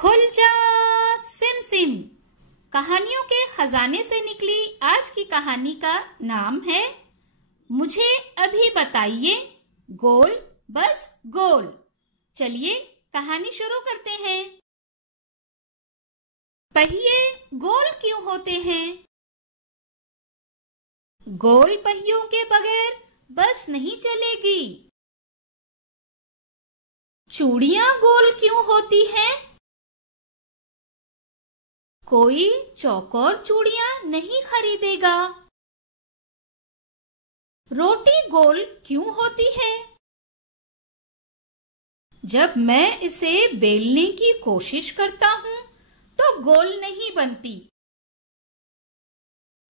खुल जा SIM SIM. कहानियों के खजाने से निकली आज की कहानी का नाम है मुझे अभी बताइए गोल बस गोल। चलिए कहानी शुरू करते हैं। पहिए गोल क्यों होते हैं? गोल पहियों के बगैर बस नहीं चलेगी। चूड़ियां गोल क्यों होती हैं? कोई चौकोर चूड़ियां नहीं खरीदेगा। रोटी गोल क्यों होती है? जब मैं इसे बेलने की कोशिश करता हूं तो गोल नहीं बनती।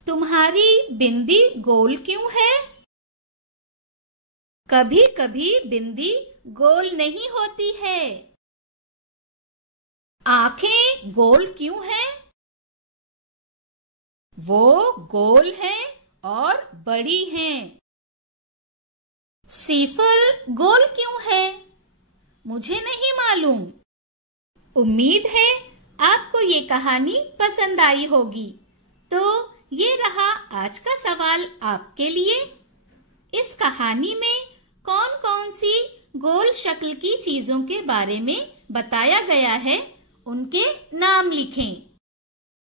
तुम्हारी बिंदी गोल क्यों है? कभी कभी बिंदी गोल नहीं होती है। आंखें गोल क्यों हैं? वो गोल हैं और बड़ी हैं। सिफर गोल क्यों है? मुझे नहीं मालूम। उम्मीद है आपको ये कहानी पसंद आई होगी। तो ये रहा आज का सवाल आपके लिए। इस कहानी में कौन कौन सी गोल शक्ल की चीजों के बारे में बताया गया है, उनके नाम लिखें।